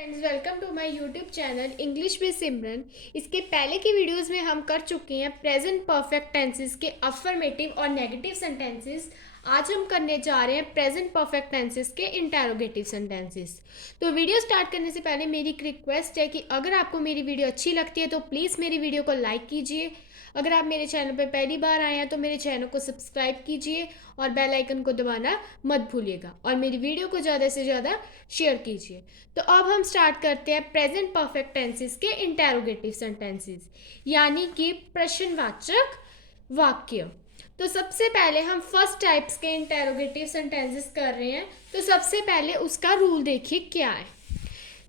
Friends, welcome to my YouTube channel English with Simran. इसके पहले की वीडियोस में हम कर चुके हैं प्रेजेंट परफेक्ट टेंसेस के अफर्मेटिव और नेगेटिव सेंटेंसेस। आज हम करने जा रहे हैं प्रेजेंट परफेक्ट टेंसेस के इंटेरोगेटिव सेंटेंसेस। तो वीडियो स्टार्ट करने से पहले मेरी एक रिक्वेस्ट है कि अगर आपको मेरी वीडियो अच्छी लगती है तो प्लीज़ मेरी वीडियो को लाइक कीजिए। अगर आप मेरे चैनल पर पहली बार आए हैं तो मेरे चैनल को सब्सक्राइब कीजिए और बेल आइकन को दबाना मत भूलिएगा और मेरी वीडियो को ज़्यादा से ज़्यादा शेयर कीजिए। तो अब हम स्टार्ट करते हैं प्रेजेंट परफेक्ट टेंसेस के इंटेरोगेटिव सेंटेंसेस, यानी कि प्रश्नवाचक वाक्य। तो सबसे पहले हम फर्स्ट टाइप्स के इंटेरोगेटिव सेंटेंसेस कर रहे हैं। तो सबसे पहले उसका रूल देखिए क्या है।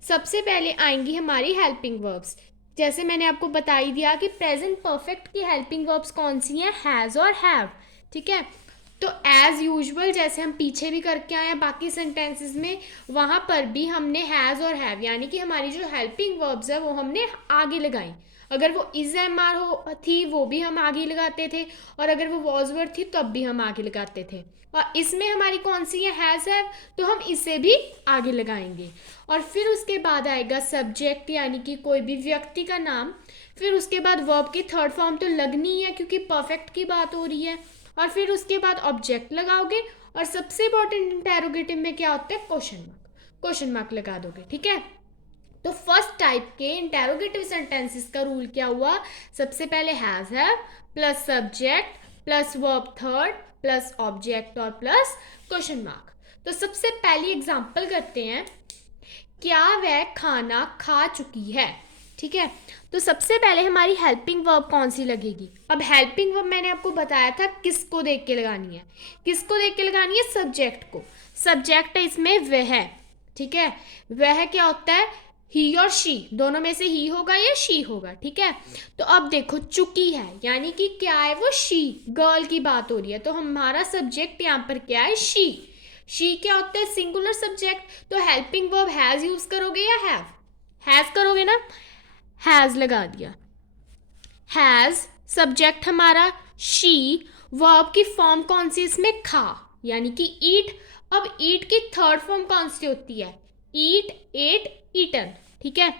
सबसे पहले आएंगी हमारी हेल्पिंग वर्ब्स। जैसे मैंने आपको बता ही दिया कि प्रेजेंट परफेक्ट की हेल्पिंग वर्ब्स कौन सी हैं, हैज़ और हैव। ठीक है, तो एज़ यूजुअल जैसे हम पीछे भी करके आए हैं बाकी सेंटेंसेस में, वहाँ पर भी हमने हैज़ और हैव यानी कि हमारी जो हेल्पिंग वर्ब्स है वो हमने आगे लगाई। अगर वो इज एम आर हो थी वो भी हम आगे लगाते थे, और अगर वो वॉज वर थी तब भी हम आगे लगाते थे। और इसमें हमारी कौन सी है, हैज़ हैव, तो हम इसे भी आगे लगाएंगे। और फिर उसके बाद आएगा सब्जेक्ट यानी कि कोई भी व्यक्ति का नाम। फिर उसके बाद वर्ब की थर्ड फॉर्म तो लगनी है क्योंकि परफेक्ट की बात हो रही है। और फिर उसके बाद ऑब्जेक्ट लगाओगे, और सबसे इंपॉर्टेंट इंटेरोगेटिव में क्या होता है, क्वेश्चन मार्क। क्वेश्चन मार्क लगा दोगे। ठीक है, तो फर्स्ट टाइप के इंटेरोगेटिव सेंटेंसेस का रूल क्या हुआ, सबसे पहले has have plus subject plus verb third plus object और प्लस क्वेश्चन मार्क। तो सबसे पहली एग्जांपल करते हैं, क्या वह खाना खा चुकी है। ठीक है, तो सबसे पहले हमारी हेल्पिंग वर्ब कौन सी लगेगी। अब हेल्पिंग वर्ब मैंने आपको बताया था किसको देख के लगानी है, किसको देख के लगानी है, सब्जेक्ट को। सब्जेक्ट है इसमें वह। ठीक है, वह क्या होता है, ही और शी, दोनों में से ही होगा या शी होगा। ठीक है, तो अब देखो चुकी है यानी कि क्या है, वो शी, गर्ल की बात हो रही है, तो हमारा सब्जेक्ट यहाँ पर क्या है, शी क्या होता है, सिंगुलर सब्जेक्ट। तो हेल्पिंग वर्ब हैज यूज करोगे या हैव, हैज करोगे ना, हैज लगा दिया। हैज सब्जेक्ट हमारा शी, वर्ब की फॉर्म कौन सी इसमें, खा यानी कि ईट। अब ईट की थर्ड फॉर्म कौन सी होती है, ईट, एट, ईटन। ठीक है,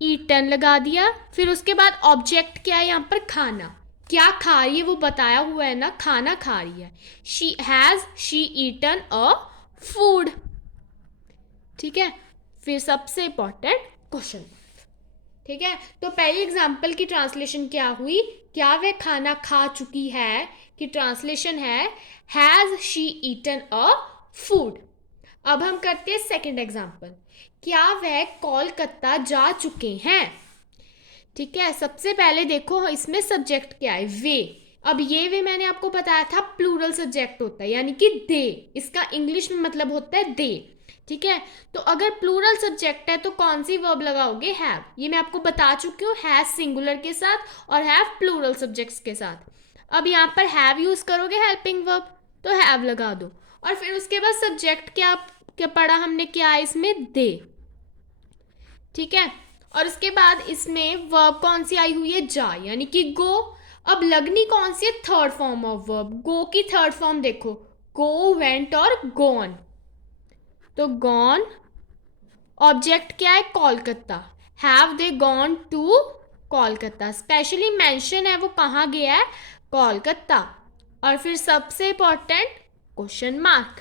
ईटन लगा दिया। फिर उसके बाद ऑब्जेक्ट क्या है यहाँ पर, खाना। क्या खा रही है वो बताया हुआ है ना, खाना खा रही है। She has she eaten a food. ठीक है, फिर सबसे इंपॉर्टेंट क्वेश्चन। ठीक है, तो पहली एग्जाम्पल की ट्रांसलेशन क्या हुई, क्या वह खाना खा चुकी है, कि ट्रांसलेशन है has she eaten a food. अब हम करते हैं सेकंड एग्जाम्पल, क्या वह कोलकाता जा चुके हैं। ठीक है, सबसे पहले देखो इसमें सब्जेक्ट क्या है, वे। अब ये वे मैंने आपको बताया था प्लूरल सब्जेक्ट होता है यानी कि दे, इसका इंग्लिश में मतलब होता है दे। ठीक है, तो अगर प्लूरल सब्जेक्ट है तो कौन सी वर्ब लगाओगे, हैव। ये मैं आपको बता चुकी हूँ, हैज सिंगुलर के साथ और हैव प्लूरल सब्जेक्ट्स के साथ। अब यहाँ पर हैव यूज करोगे हेल्पिंग वर्ब, तो हैव लगा दो। और फिर उसके बाद सब्जेक्ट क्या क्या पढ़ा हमने, क्या है इसमें, दे। ठीक है, और उसके बाद इसमें वर्ब कौन सी आई हुई है, जा यानी कि गो। अब लगनी कौन सी है, third form of verb. Go की थर्ड फॉर्म देखो, गो, वेंट और गॉन। तो गॉन, ऑब्जेक्ट क्या है, Kolkata. Have they gone to Kolkata, specially mention है वो कहाँ गया है, कोलकाता। और फिर सबसे इंपॉर्टेंट क्वेश्चन मार्क।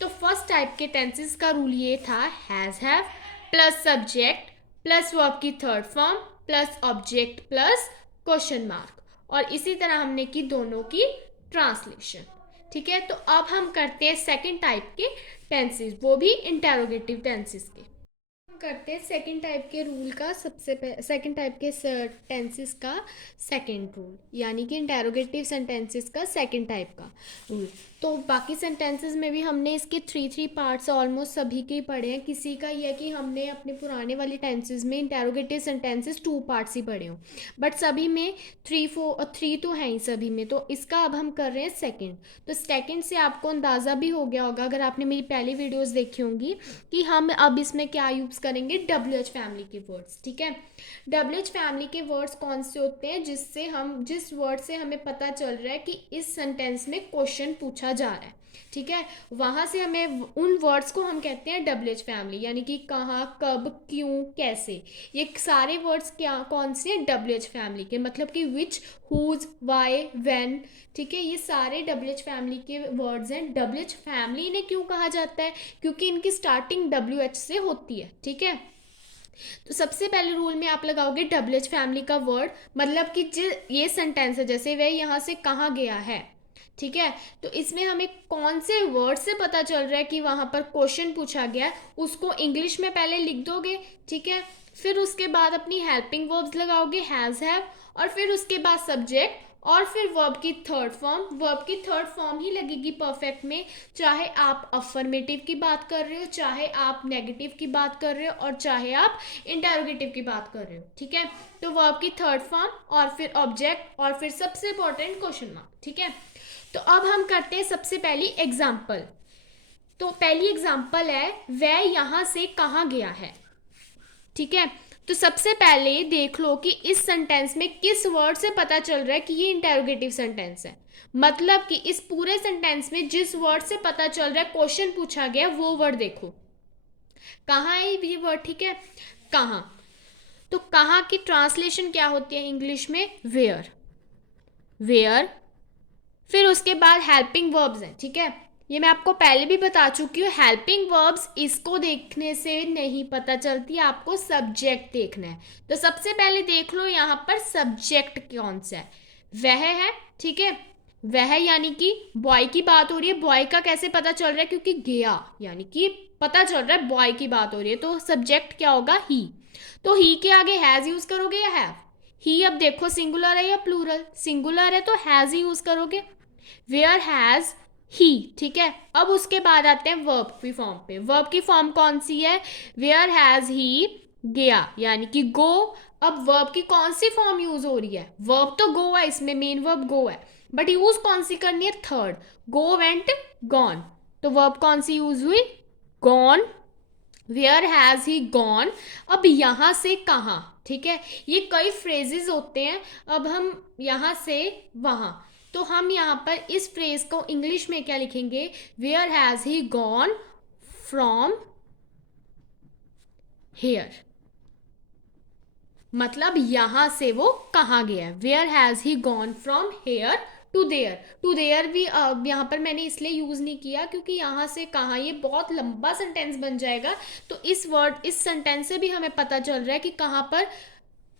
तो फर्स्ट टाइप के टेंसेस का रूल ये था, has have plus subject plus verb की third form plus object plus question mark. और इसी तरह हमने की दोनों की ट्रांसलेशन। ठीक है, तो अब हम करते हैं सेकंड टाइप के टेंसेस, वो भी इंटेरोगेटिव टेंसेस के। हम करते हैं सेकंड टाइप के रूल का, सेकंड टाइप के टेंसेस का सेकंड रूल, यानी कि इंटेरोगेटिव सेंटेंसेस का सेकंड टाइप का रूल। तो बाकी सेंटेंसेस में भी हमने इसके थ्री पार्ट्स ऑलमोस्ट सभी के ही पढ़े हैं। किसी का ये है कि हमने अपने पुराने वाले टेंसेस में इंटेरोगेटिव सेंटेंसेस 2 पार्ट्स ही पढ़े हों, बट सभी में 3 तो हैं ही सभी में। तो इसका अब हम कर रहे हैं सेकेंड। तो सेकेंड से आपको अंदाज़ा भी हो गया होगा अगर आपने मेरी पहली वीडियोज़ देखी होंगी कि हम अब इसमें क्या यूज़ करेंगे, WH फैमिली के वर्ड्स। ठीक है, WH फैमिली के वर्ड्स कौन से होते हैं, जिस वर्ड से हमें पता चल रहा है कि इस सेंटेंस में क्वेश्चन पूछा जा रहा है। ठीक है, वहाँ से हमें उन वर्ड्स को हम कहते हैं डब्ल्यू एच फैमिली, यानी कि कहाँ, कब, क्यों, कैसे, ये सारे वर्ड्स क्या कौन से हैं, डब्ल्यू एच फैमिली के, मतलब कि विच, हुज, वाई, व्हेन, ठीक है, ये सारे डब्ल्यू एच फैमिली के वर्ड्स हैं। डब्ल्यू एच फैमिली इन्हें क्यों कहा जाता है, क्योंकि इनकी स्टार्टिंग डब्ल्यू एच से होती है, ठीक है। तो सबसे पहले रूल में आप लगाओगे डब्ल्यू एच फैमिली का वर्ड, मतलब कि ये सेंटेंस है, जैसे वह यहाँ से कहाँ गया है, ठीक है, तो इसमें हमें कौन से वर्ड से पता चल रहा है कि वहाँ पर क्वेश्चन पूछा गया है, उसको इंग्लिश में पहले लिख दोगे, ठीक है, फिर उसके बाद अपनी हेल्पिंग वर्ब्स लगाओगे, हैज़, हैव, और फिर उसके बाद सब्जेक्ट, और फिर वर्ब की थर्ड फॉर्म, वर्ब की थर्ड फॉर्म ही लगेगी परफेक्ट में, चाहे आप अफर्मेटिव की बात कर रहे हो, चाहे आप नेगेटिव की बात कर रहे हो, और चाहे आप इंटेरोगेटिव की बात कर रहे हो, ठीक है। तो वर्ब की थर्ड फॉर्म और फिर ऑब्जेक्ट और फिर सबसे इंपॉर्टेंट क्वेश्चन मार्क, ठीक है। तो अब हम करते हैं सबसे पहली एग्जाम्पल। तो पहली एग्जाम्पल है वह यहाँ से कहाँ गया है, ठीक है। तो सबसे पहले देख लो कि इस सेंटेंस में किस वर्ड से पता चल रहा है कि ये इंटेरोगेटिव सेंटेंस है, मतलब कि इस पूरे सेंटेंस में जिस वर्ड से पता चल रहा है क्वेश्चन पूछा गया वो वर्ड देखो, कहाँ है ये वर्ड, ठीक है, कहाँ। तो कहाँ की ट्रांसलेशन क्या होती है इंग्लिश में, वेयर, वेयर, फिर उसके बाद हेल्पिंग वर्ब्स हैं, ठीक है, ये मैं आपको पहले भी बता चुकी हूँ। हेल्पिंग वर्ब्स इसको देखने से नहीं पता चलती, आपको सब्जेक्ट देखना है। तो सबसे पहले देख लो यहाँ पर सब्जेक्ट कौन सा है, वह है, ठीक है, वह यानी कि बॉय की बात हो रही है। बॉय का कैसे पता चल रहा है, क्योंकि गया, यानी कि पता चल रहा है बॉय की बात हो रही है, तो सब्जेक्ट क्या होगा, ही। तो ही के आगे हैज़ यूज करोगे या हैव, ही अब देखो सिंगुलर है या प्लूरल, सिंगुलर है तो हैज़ ही यूज करोगे, वेयर हैज ही, ठीक है। अब उसके बाद आते हैं वर्ब की फॉर्म पे, वर्ब की फॉर्म कौन सी है, वेयर हैज ही गया, यानी कि गो। अब वर्ब की कौन सी फॉर्म यूज हो रही है, वर्ब तो गो है, इसमें मेन वर्ब गो है, बट यूज कौन सी करनी है, थर्ड, गो, वेंट, गॉन। तो वर्ब कौन सी यूज हुई, gone, where has he gone. अब यहां से कहाँ, ठीक है, ये कई फ्रेजेस होते हैं। अब हम यहां से वहां, तो हम यहाँ पर इस फ्रेज को इंग्लिश में क्या लिखेंगे, where has he gone from here, मतलब यहां से वो कहाँ गया है, where has he gone from here to there. To there भी यहाँ पर मैंने इसलिए यूज नहीं किया क्योंकि यहाँ से कहाँ ये बहुत लंबा सेंटेंस बन जाएगा, तो इस सेंटेंस से भी हमें पता चल रहा है कि कहाँ पर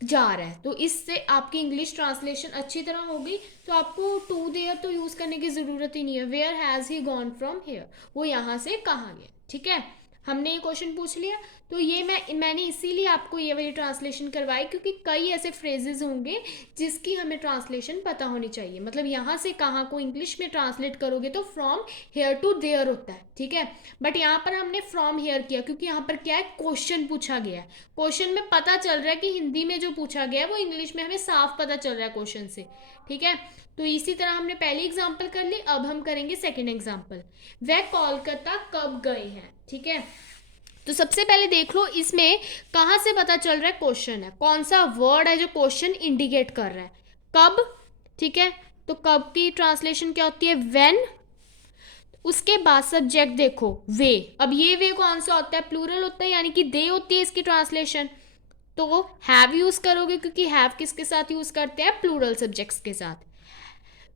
जा रहा है, तो इससे आपकी इंग्लिश ट्रांसलेशन अच्छी तरह होगी। तो आपको टू देयर तो यूज करने की जरूरत ही नहीं है, where has he gone from here, वो यहाँ से कहाँ गया, ठीक है। हमने ये क्वेश्चन पूछ लिया, तो ये मैंने इसीलिए आपको ये वाली ट्रांसलेशन करवाई क्योंकि कई ऐसे फ्रेजेस होंगे जिसकी हमें ट्रांसलेशन पता होनी चाहिए। मतलब यहाँ से कहाँ को इंग्लिश में ट्रांसलेट करोगे तो फ्रॉम हेयर टू देयर होता है, ठीक है, बट यहाँ पर हमने फ्रॉम हेयर किया क्योंकि यहाँ पर क्या है, क्वेश्चन पूछा गया है, क्वेश्चन में पता चल रहा है कि हिंदी में जो पूछा गया है वो इंग्लिश में हमें साफ पता चल रहा है क्वेश्चन से, ठीक है। तो इसी तरह हमने पहली एग्जाम्पल कर ली, अब हम करेंगे सेकेंड एग्जाम्पल, वह कोलकाता कब गए हैं, ठीक है। तो सबसे पहले देख लो इसमें कहाँ से पता चल रहा है, क्वेश्चन है, कौन सा वर्ड है जो क्वेश्चन इंडिकेट कर रहा है, कब, ठीक है। तो कब की ट्रांसलेशन क्या होती है, व्हेन। उसके बाद सब्जेक्ट देखो, वे, अब ये वे कौन सा होता है, प्लूरल होता है, यानी कि दे होती है इसकी ट्रांसलेशन, तो हैव यूज करोगे क्योंकि हैव किसके साथ यूज करते हैं, प्लूरल सब्जेक्ट्स के साथ,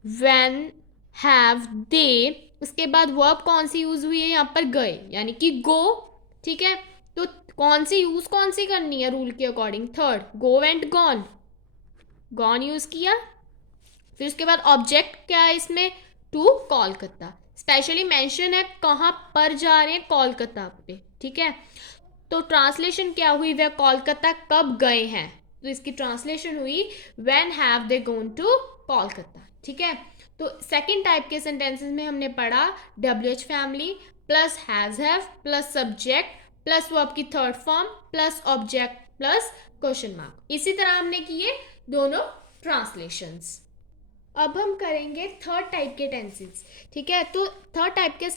व्हेन, हैव, दे। उसके बाद वर्ब कौन सी यूज हुई है यहाँ पर, गए, यानी कि गो, ठीक है। तो कौन सी करनी है रूल के according, third, go went gone, gone use किया। फिर उसके बाद ऑब्जेक्ट क्या है इसमें, टू कोलकाता, स्पेशली मेंशन है कहाँ पर जा रहे हैं, कोलकाता पे, ठीक है। तो ट्रांसलेशन क्या हुई, वह कोलकाता कब गए हैं, तो इसकी ट्रांसलेशन हुई when have they gone to Kolkata, ठीक है। तो सेकंड टाइप के सेंटेंसेस में हमने पढ़ा W H family plus has have plus subject plus verb की third form plus object plus question mark. इसी तरह हमने किए दोनों ट्रांसलेशंस। अब हम करेंगे थर्ड टाइप के टेंसेस, ठीक है। तो थर्ड टाइप के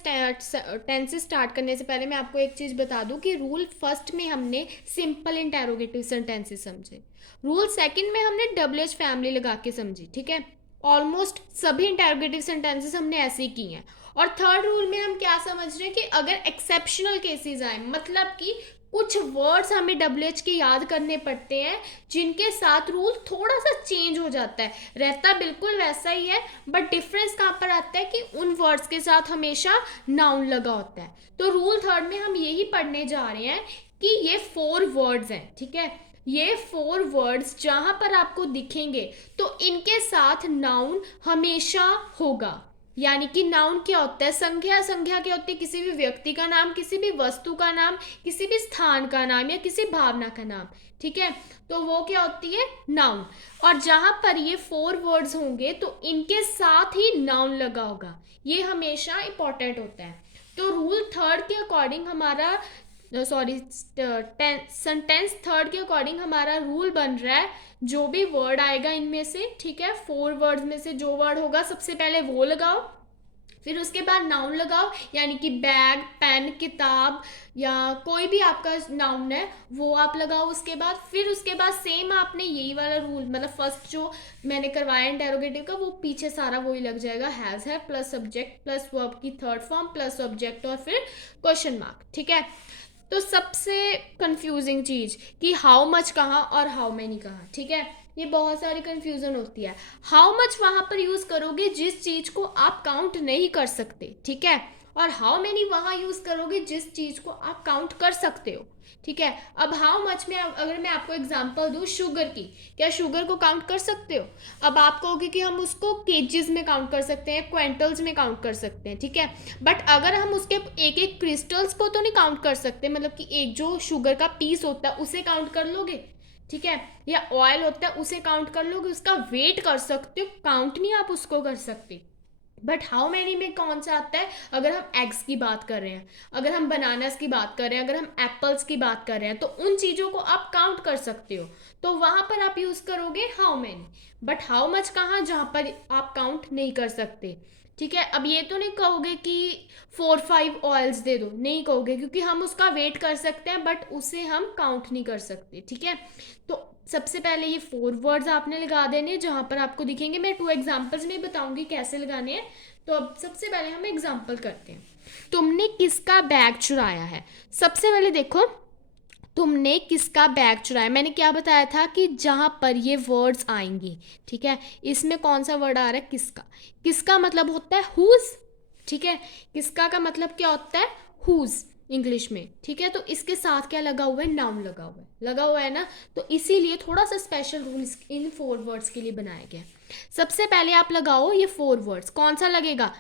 टेंसेस स्टार्ट करने से पहले मैं आपको एक चीज़ बता दूं कि रूल फर्स्ट में हमने सिंपल इंटेरोगेटिव सेंटेंसेस समझे, रूल सेकंड में हमने डब्ल्यू एच फैमिली लगा के समझी, ठीक है। ऑलमोस्ट सभी इंटेरोगेटिव सेंटेंसेस हमने ऐसे ही की हैं। और थर्ड रूल में हम क्या समझ रहे हैं कि अगर एक्सेप्शनल केसेस आए, मतलब कि कुछ वर्ड्स हमें WH के याद करने पड़ते हैं जिनके साथ रूल थोड़ा सा चेंज हो जाता है, रहता बिल्कुल वैसा ही है, बट डिफरेंस कहाँ पर आता है कि उन वर्ड्स के साथ हमेशा नाउन लगा होता है। तो रूल थर्ड में हम यही पढ़ने जा रहे हैं कि ये 4 वर्ड्स हैं, ठीक है। ये 4 वर्ड्स जहां पर आपको दिखेंगे तो इनके साथ नाउन हमेशा होगा। यानी कि नाउन क्या होता है, संज्ञा। संज्ञा क्या होती है, किसी भी व्यक्ति का नाम, किसी भी वस्तु का नाम, किसी भी स्थान का नाम या किसी भावना का नाम, ठीक है। तो वो क्या होती है, नाउन। और जहां पर ये 4 वर्ड्स होंगे तो इनके साथ ही नाउन लगा होगा, ये हमेशा इंपॉर्टेंट होता है। तो रूल थर्ड के अकॉर्डिंग हमारा, सॉरी, सेंटेंस थर्ड के अकॉर्डिंग हमारा रूल बन रहा है, जो भी वर्ड आएगा इनमें से, ठीक है, 4 वर्ड्स में से जो वर्ड होगा सबसे पहले वो लगाओ, फिर उसके बाद नाउन लगाओ, यानी कि बैग, पेन, किताब या कोई भी आपका नाउन है वो आप लगाओ उसके बाद। फिर उसके बाद सेम आपने यही वाला रूल, मतलब फर्स्ट जो मैंने करवाया इंटेरोगेटिव का, वो पीछे सारा वही लग जाएगा, हैज़ है प्लस सब्जेक्ट प्लस वर्ब की थर्ड फॉर्म प्लस ऑब्जेक्ट और फिर क्वेश्चन मार्क, ठीक है। तो सबसे कंफ्यूजिंग चीज़ कि हाउ मच कहाँ और हाउ मैनी कहाँ, ठीक है, ये बहुत सारी कंफ्यूजन होती है। हाउ मच वहाँ पर यूज़ करोगे जिस चीज़ को आप काउंट नहीं कर सकते, ठीक है, और हाउ मैनी वहाँ यूज़ करोगे जिस चीज़ को आप काउंट कर सकते हो, ठीक है। अब हाउ मच में अगर मैं आपको एग्जांपल दूँ शुगर की, क्या शुगर को काउंट कर सकते हो? अब आप कहोगे कि हम उसको केजीज में काउंट कर सकते हैं, क्विंटल्स में काउंट कर सकते हैं, ठीक है, बट अगर हम उसके एक एक क्रिस्टल्स को तो नहीं काउंट कर सकते, मतलब कि एक जो शुगर का पीस होता है उसे काउंट कर लोगे, ठीक है, या ऑयल होता है उसे काउंट कर लोगे, उसका वेट कर सकते हो, काउंट नहीं आप उसको कर सकते। बट हाउ मैनी में कौन सा आता है, अगर हम एग्स की बात कर रहे हैं, अगर हम बनानास की बात कर रहे हैं, अगर हम एप्पल्स की बात कर रहे हैं, तो उन चीज़ों को आप काउंट कर सकते हो, तो वहाँ पर आप यूज़ करोगे how many. But how much कहाँ, जहाँ पर आप काउंट नहीं कर सकते, ठीक है। अब ये तो नहीं कहोगे कि 4-5 ऑयल्स दे दो, नहीं कहोगे, क्योंकि हम उसका वेट कर सकते हैं बट उसे हम काउंट नहीं कर सकते, ठीक है। तो सबसे पहले ये 4 वर्ड्स आपने लगा देने जहाँ पर आपको दिखेंगे, मैं 2 एग्जाम्पल्स में बताऊंगी कैसे लगाने हैं। तो अब सबसे पहले हम एग्जाम्पल करते हैं। तुमने किसका बैग चुराया है, सबसे पहले देखो, तुमने किसका बैग चुराया, मैंने क्या बताया था कि जहाँ पर ये वर्ड्स आएंगे, ठीक है, इसमें कौन सा वर्ड आ रहा है, किसका। किसका मतलब होता है हुज, ठीक है, किसका का मतलब क्या होता है, हुज इंग्लिश में, ठीक है। तो इसके साथ क्या लगा हुआ है, नाउन लगा हुआ है, लगा हुआ है ना। तो इसीलिए थोड़ा सा स्पेशल रूल इन 4 वर्ड्स के लिए बनाया गया। सबसे पहले आप लगाओ ये 4 वर्ड्स, कौन सा लगेगा,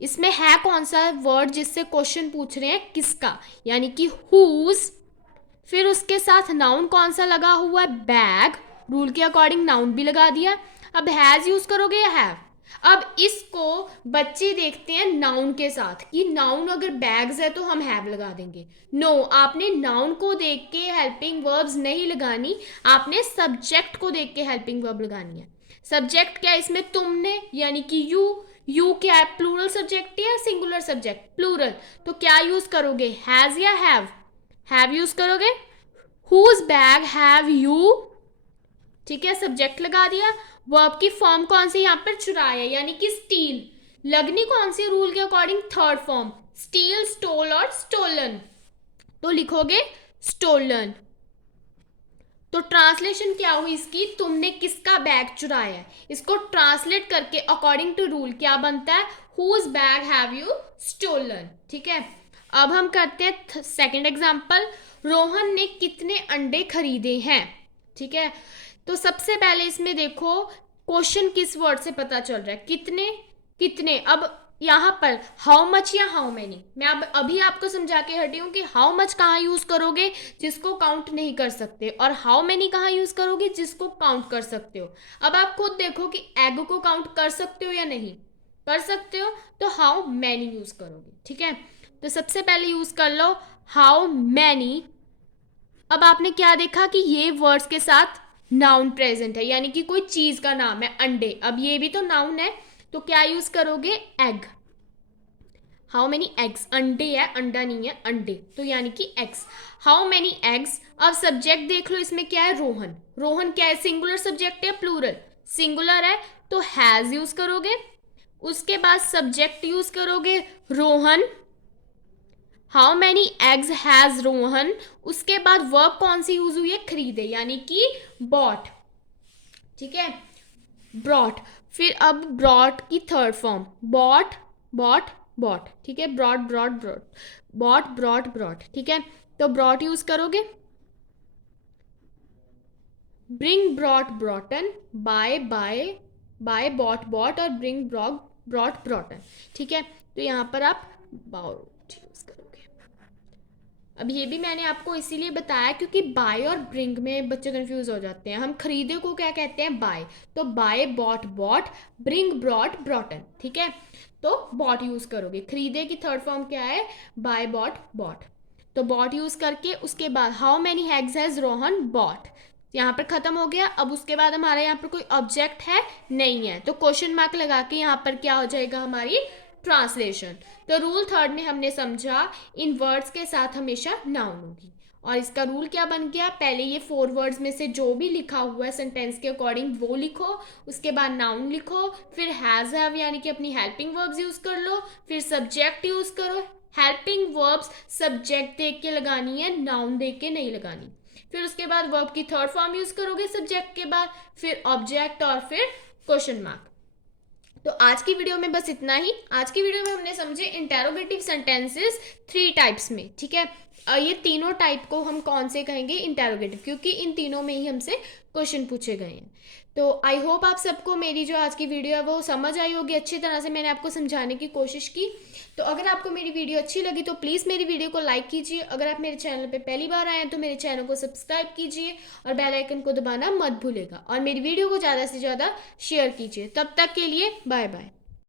इसमें है कौन सा वर्ड जिससे क्वेश्चन पूछ रहे हैं, किसका, यानी कि हुज। फिर उसके साथ नाउन कौन सा लगा हुआ है, बैग, रूल के अकॉर्डिंग नाउन भी लगा दिया। अब हैज यूज करोगे या हैव। अब इसको बच्चे देखते हैं नाउन के साथ कि नाउन अगर बैग्स है तो हम हैव लगा देंगे। नो, आपने नाउन को देख के हेल्पिंग वर्ब्स नहीं लगानी, आपने सब्जेक्ट को देख के हेल्पिंग वर्ब लगानी है। सब्जेक्ट क्या है इसमें, तुमने, यानी कि यू क्या है, प्लूरल सब्जेक्ट या सिंगुलर सब्जेक्ट, प्लूरल, तो क्या यूज करोगे, हैज या हैव यूज करोगे। हुज बैग हैव यू, ठीक है, सब्जेक्ट लगा दिया। वर्ब की फॉर्म कौन सी, यहां पर चुराया, यानी कि स्टील, लगनी कौन सी रूल के according, third form, steal, stole और स्टोलन, तो लिखोगे स्टोलन। तो ट्रांसलेशन क्या हुई इसकी, तुमने किसका बैग चुराया है, इसको ट्रांसलेट करके अकॉर्डिंग टू रूल क्या बनता है, whose bag have you stolen, ठीक है। अब हम करते हैं सेकंड एग्जांपल, रोहन ने कितने अंडे खरीदे हैं, ठीक है। तो सबसे पहले इसमें देखो क्वेश्चन किस वर्ड से पता चल रहा है, कितने, कितने। अब यहाँ पर हाउ मच या हाउ मैनी, मैं अब अभी आपको समझा के हटी हूँ कि हाउ मच कहाँ यूज करोगे जिसको काउंट नहीं कर सकते, और हाउ मैनी कहाँ यूज करोगे जिसको काउंट कर सकते हो। अब आप खुद देखो कि एग को काउंट कर सकते हो या नहीं कर सकते हो, तो हाउ मैनी यूज करोगे, ठीक है। तो सबसे पहले यूज कर लो हाउ मैनी। अब आपने क्या देखा कि ये वर्ड्स के साथ नाउन प्रेजेंट है, यानी कि कोई चीज का नाम है, अंडे, अब ये भी तो नाउन है, तो क्या यूज करोगे, एग। हाउ मेनी एग्स, अंडे है, अंडा नहीं है, अंडे, तो यानी कि एग्स, हाउ मेनी एग्स। अब सब्जेक्ट देख लो इसमें क्या है, रोहन। रोहन क्या है, सिंगुलर सब्जेक्ट है प्लूरल, सिंगुलर है, तो हैज़ यूज़ करोगे। उसके बाद सब्जेक्ट यूज़ करोगे Rohan, how many eggs has Rohan. उसके बाद वर्ब कौन सी यूज़ हुई है, खरीदे, यानी कि बॉट, ठीक है, ब्रॉट। फिर अब ब्रॉट की third form bought, bought, bought, ठीक है, brought, brought, brought, bought, brought, brought, ठीक है। तो ब्रॉट यूज करोगे, bring, brought, broughten, buy, bought, bought, और ब्रिंग, ब्रॉट, ब्रॉटन, ठीक है। तो यहाँ पर आप बाउट यूज करोगे। अब ये भी मैंने आपको इसीलिए बताया क्योंकि बाय और ब्रिंग में बच्चे कंफ्यूज हो जाते हैं। हम खरीदे को क्या कहते हैं, बाय, तो buy, bought, bought, bring, brought, broughten, ठीक है। तो बॉट यूज करोगे। खरीदे की थर्ड फॉर्म क्या है, बाय, बॉट, बॉट। तो बॉट यूज करके उसके बाद how many bags has Rohan bought, यहाँ पर खत्म हो गया। अब उसके बाद हमारा यहाँ पर कोई ऑब्जेक्ट है नहीं है, तो क्वेश्चन मार्क लगा के यहाँ पर क्या हो जाएगा, हमारी ट्रांसलेशन। तो रूल थर्ड में हमने समझा इन वर्ड्स के साथ हमेशा नाउन होगी। और इसका रूल क्या बन गया, पहले ये 4 वर्ड्स में से जो भी लिखा हुआ है सेंटेंस के अकॉर्डिंग वो लिखो, उसके बाद नाउन लिखो, फिर हैज़ हैव यानी कि अपनी हेल्पिंग वर्ब्स यूज कर लो, फिर सब्जेक्ट यूज करो। हेल्पिंग वर्ब्स सब्जेक्ट देख के लगानी है, नाउन देख के नहीं लगानी। फिर उसके बाद वर्ब की थर्ड फॉर्म यूज करोगे सब्जेक्ट के बाद, फिर ऑब्जेक्ट और फिर क्वेश्चन मार्क। तो आज की वीडियो में बस इतना ही। आज की वीडियो में हमने समझे इंटेरोगेटिव सेंटेंसेस 3 टाइप्स में, ठीक है। ये तीनों टाइप को हम कौन से कहेंगे, इंटेरोगेटिव, क्योंकि इन तीनों में ही हमसे क्वेश्चन पूछे गए हैं। तो आई होप आप सबको मेरी जो आज की वीडियो है वो समझ आई होगी, अच्छी तरह से मैंने आपको समझाने की कोशिश की। तो अगर आपको मेरी वीडियो अच्छी लगी तो प्लीज़ मेरी वीडियो को लाइक कीजिए। अगर आप मेरे चैनल पे पहली बार आए हैं तो मेरे चैनल को सब्सक्राइब कीजिए और बेल आइकन को दबाना मत भूलेगा, और मेरी वीडियो को ज़्यादा से ज़्यादा शेयर कीजिए। तब तक के लिए बाय बाय।